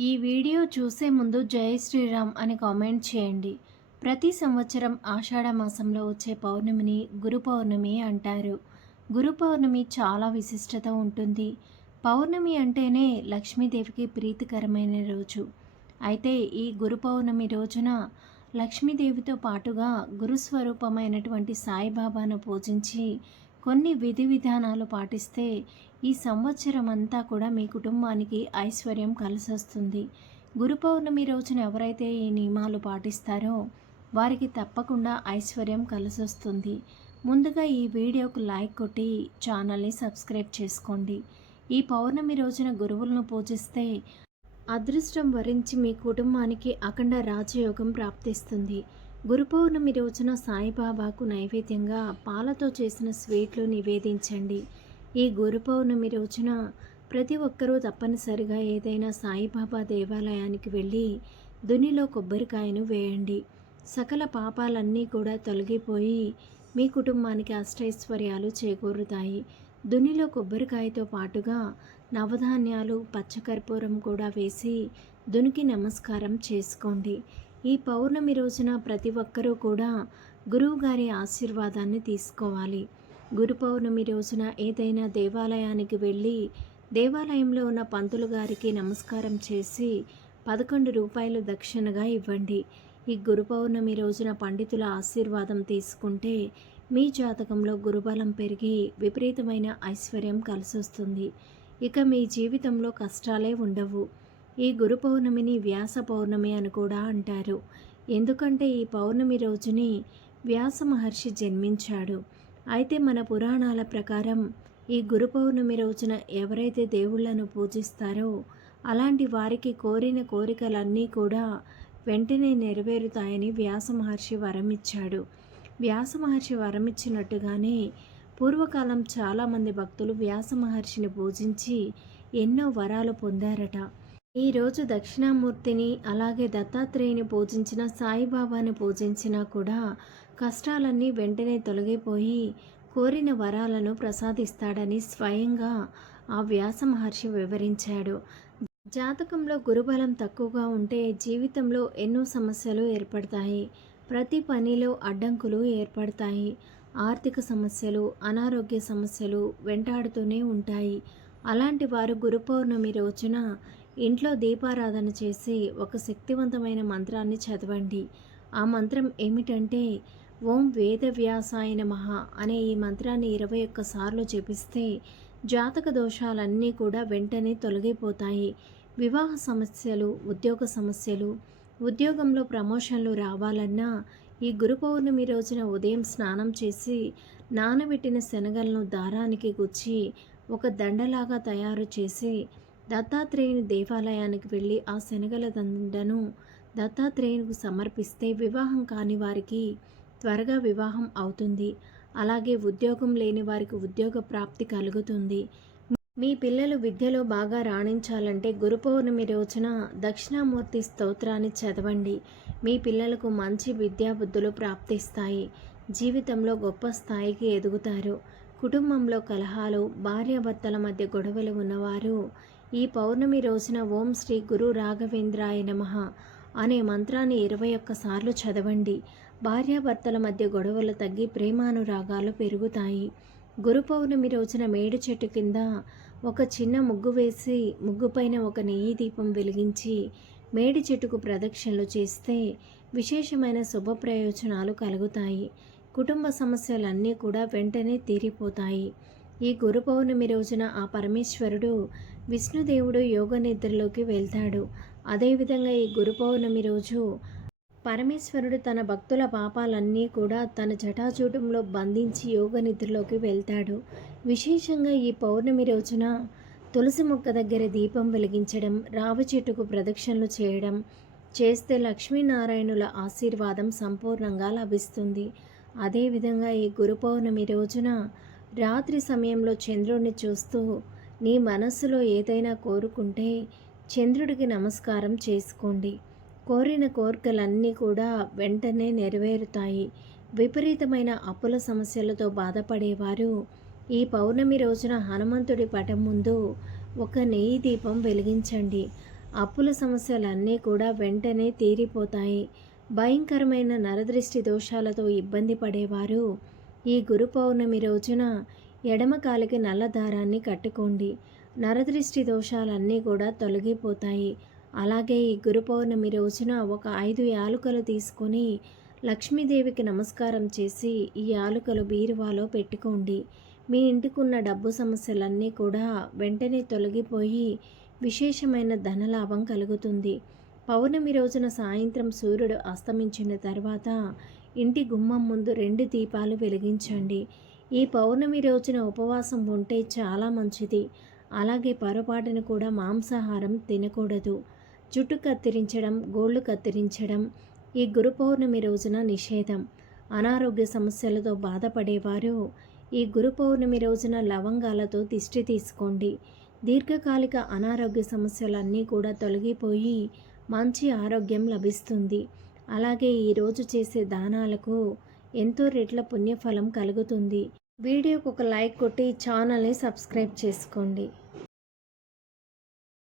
ఈ వీడియో చూసే ముందు జై శ్రీరామ్ అని కామెంట్ చేయండి. ప్రతి సంవత్సరం ఆషాఢ మాసంలో వచ్చే పౌర్ణమిని గురు పౌర్ణమి అంటారు. గురు పౌర్ణమి చాలా విశిష్టత ఉంటుంది. పౌర్ణమి అంటేనే లక్ష్మీదేవికి ప్రీతికరమైన రోజు. అయితే ఈ గురు పౌర్ణమి రోజున లక్ష్మీదేవితో పాటుగా గురుస్వరూపమైనటువంటి సాయిబాబాను పూజించి కొన్ని విధి విధానాలు పాటిస్తే ఈ సంవత్సరం అంతా కూడా మీ కుటుంబానికి ఐశ్వర్యం కలిసొస్తుంది. గురు పౌర్ణమి రోజున ఎవరైతే ఈ నియమాలు పాటిస్తారో వారికి తప్పకుండా ఐశ్వర్యం కలిసొస్తుంది. ముందుగా ఈ వీడియోకు లైక్ కొట్టి ఛానల్ని సబ్స్క్రైబ్ చేసుకోండి. ఈ పౌర్ణమి రోజున గురువులను పూజిస్తే అదృష్టం వరించి మీ కుటుంబానికి అఖండ రాజయోగం ప్రాప్తిస్తుంది. గురు పౌర్ణమి రోజున సాయిబాబాకు నైవేద్యంగా పాలతో చేసిన స్వీట్లు నివేదించండి. ఈ గురు పౌర్ణమి రోజున ప్రతి ఒక్కరూ తప్పనిసరిగా ఏదైనా సాయిబాబా దేవాలయానికి వెళ్ళి దునిలో కొబ్బరికాయను వేయండి. సకల పాపాలన్నీ కూడా తొలగిపోయి మీ కుటుంబానికి అష్టైశ్వర్యాలు చేకూరుతాయి. దునిలో కొబ్బరికాయతో పాటుగా నవధాన్యాలు పచ్చకర్పూరం కూడా వేసి దునికి నమస్కారం చేసుకోండి. ఈ పౌర్ణమి రోజున ప్రతి ఒక్కరూ కూడా గురువుగారి ఆశీర్వాదాన్ని తీసుకోవాలి. గురు పౌర్ణమి రోజున ఏదైనా దేవాలయానికి వెళ్ళి దేవాలయంలో ఉన్న పంతులు గారికి నమస్కారం చేసి 11 రూపాయలు దక్షిణగా ఇవ్వండి. ఈ గురు పౌర్ణమి రోజున పండితుల ఆశీర్వాదం తీసుకుంటే మీ జాతకంలో గురుబలం పెరిగి విపరీతమైన ఐశ్వర్యం కలిసొస్తుంది. ఇక మీ జీవితంలో కష్టాలే ఉండవు. ఈ గురు పౌర్ణమిని వ్యాస పౌర్ణమి అని కూడా అంటారు. ఎందుకంటే ఈ పౌర్ణమి రోజుని వ్యాస మహర్షి జన్మించాడు. అయితే మన పురాణాల ప్రకారం ఈ గురు పౌర్ణమి రోజున ఎవరైతే దేవుళ్లను పూజిస్తారో అలాంటి వారికి కోరిన కోరికలన్నీ కూడా వెంటనే నెరవేరుతాయని వ్యాస మహర్షి వరమిచ్చాడు. వ్యాస మహర్షి వరమిచ్చినట్టుగానే పూర్వకాలం చాలామంది భక్తులు వ్యాస మహర్షిని పూజించి ఎన్నో వరాలు పొందారట. ఈరోజు దక్షిణామూర్తిని అలాగే దత్తాత్రేయుని పూజించిన సాయిబాబాని పూజించినా కూడా కష్టాలన్నీ వెంటనే తొలగిపోయి కోరిన వరాలను ప్రసాదిస్తాడని స్వయంగా ఆ వ్యాస మహర్షి వివరించాడు. జాతకంలో గురుబలం తక్కువగా ఉంటే జీవితంలో ఎన్నో సమస్యలు ఏర్పడతాయి. ప్రతి పనిలో అడ్డంకులు ఏర్పడతాయి. ఆర్థిక సమస్యలు, అనారోగ్య సమస్యలు వెంటాడుతూనే ఉంటాయి. అలాంటి వారు గురు పౌర్ణమి రోజున ఇంట్లో దీపారాధన చేసి ఒక శక్తివంతమైన మంత్రాన్ని చదవండి. ఆ మంత్రం ఏమిటంటే ఓం వేదవ్యాసాయ నమః అనే ఈ మంత్రాన్ని 21 సార్లు జపిస్తే జాతక దోషాలన్నీ కూడా వెంటనే తొలగిపోతాయి. వివాహ సమస్యలు, ఉద్యోగ సమస్యలు, ఉద్యోగంలో ప్రమోషన్లు రావాలన్నా ఈ గురు పౌర్ణమి రోజున ఉదయం స్నానం చేసి నానబెట్టిన శనగలను దారానికి గుచ్చి ఒక దండలాగా తయారు చేసి దత్తాత్రేయుని దేవాలయానికి వెళ్ళి ఆ శనగల దండను దత్తాత్రేయునికి సమర్పిస్తే వివాహం కాని వారికి త్వరగా వివాహం అవుతుంది. అలాగే ఉద్యోగం లేని వారికి ఉద్యోగ ప్రాప్తి కలుగుతుంది. మీ పిల్లలు విద్యలో బాగా రాణించాలంటే గురు పౌర్ణమి రోజున దక్షిణామూర్తి స్తోత్రాన్ని చదవండి. మీ పిల్లలకు మంచి విద్యా బుద్ధులు ప్రాప్తిస్తాయి. జీవితంలో గొప్ప స్థాయికి ఎదుగుతారు. కుటుంబంలో కలహాలు, భార్యాభర్తల మధ్య గొడవలు ఉన్నవారు ఈ పౌర్ణమి రోజున ఓం శ్రీ గురు రాఘవేంద్రాయ నమః అనే మంత్రాన్ని 21 సార్లు చదవండి. భార్యాభర్తల మధ్య గొడవలు తగ్గి ప్రేమానురాగాలు పెరుగుతాయి. గురు పౌర్ణమి రోజున మేడు చెట్టు కింద ఒక చిన్న ముగ్గు వేసి ముగ్గుపైన ఒక నెయ్యి దీపం వెలిగించి మేడి చెట్టుకు ప్రదక్షిణలు చేస్తే విశేషమైన శుభ ప్రయోజనాలు కలుగుతాయి. కుటుంబ సమస్యలన్నీ కూడా వెంటనే తీరిపోతాయి. ఈ గురు పౌర్ణమి రోజున ఆ పరమేశ్వరుడు విష్ణుదేవుడు యోగ నిద్రలోకి వెళ్తాడు. అదేవిధంగా ఈ గురు పౌర్ణమి రోజు పరమేశ్వరుడు తన భక్తుల పాపాలన్నీ కూడా తన జటాజూటంలో బంధించి యోగ నిద్రలోకి వెళ్తాడు. విశేషంగా ఈ పౌర్ణమి రోజున తులసి మొక్క దగ్గర దీపం వెలిగించడం, రావి చెట్టుకు ప్రదక్షిణలు చేయడం చేస్తే లక్ష్మీనారాయణుల ఆశీర్వాదం సంపూర్ణంగా లభిస్తుంది. అదేవిధంగా ఈ గురు పౌర్ణమి రోజున రాత్రి సమయంలో చంద్రుడిని చూస్తూ నీ మనస్సులో ఏదైనా కోరుకుంటే చంద్రుడికి నమస్కారం చేసుకోండి. కోరిన కోరికలన్నీ కూడా వెంటనే నెరవేరుతాయి. విపరీతమైన అప్పుల సమస్యలతో బాధపడేవారు ఈ పౌర్ణమి రోజున హనుమంతుడి పటం ముందు ఒక నెయ్యి దీపం వెలిగించండి. అప్పుల సమస్యలన్నీ కూడా వెంటనే తీరిపోతాయి. భయంకరమైన నరదృష్టి దోషాలతో ఇబ్బంది పడేవారు ఈ గురు పౌర్ణమి రోజున ఎడమ కాలికి నల్ల దారాన్ని కట్టుకోండి. నరదృష్టి దోషాలన్నీ కూడా తొలగిపోతాయి. అలాగే ఈ గురు పౌర్ణమి రోజున ఒక 5 యాలుకలు తీసుకొని లక్ష్మీదేవికి నమస్కారం చేసి ఈ యాలుకలు బీరువాలో పెట్టుకోండి. మీ ఇంటికున్న డబ్బు సమస్యలన్నీ కూడా వెంటనే తొలగిపోయి విశేషమైన ధనలాభం కలుగుతుంది. పౌర్ణమి రోజున సాయంత్రం సూర్యుడు అస్తమించిన తర్వాత ఇంటి గుమ్మం ముందు 2 దీపాలు వెలిగించండి. ఈ పౌర్ణమి రోజున ఉపవాసం ఉంటే చాలా మంచిది. అలాగే పొరపాటున కూడా మాంసాహారం తినకూడదు. జుట్టు కత్తిరించడం, గోళ్ళు కత్తిరించడం ఈ గురు పౌర్ణమి రోజున నిషేధం. అనారోగ్య సమస్యలతో బాధపడేవారు ఈ గురు పౌర్ణమి రోజున లవంగాలతో దిష్టి తీసుకోండి. దీర్ఘకాలిక అనారోగ్య సమస్యలన్నీ కూడా తొలగిపోయి మంచి ఆరోగ్యం లభిస్తుంది. అలాగే ఈరోజు చేసే దానాలకు ఎంతో రెట్ల పుణ్యఫలం కలుగుతుంది. వీడియోకి ఒక లైక్ కొట్టి ఛానల్ని సబ్స్క్రైబ్ చేసుకోండి.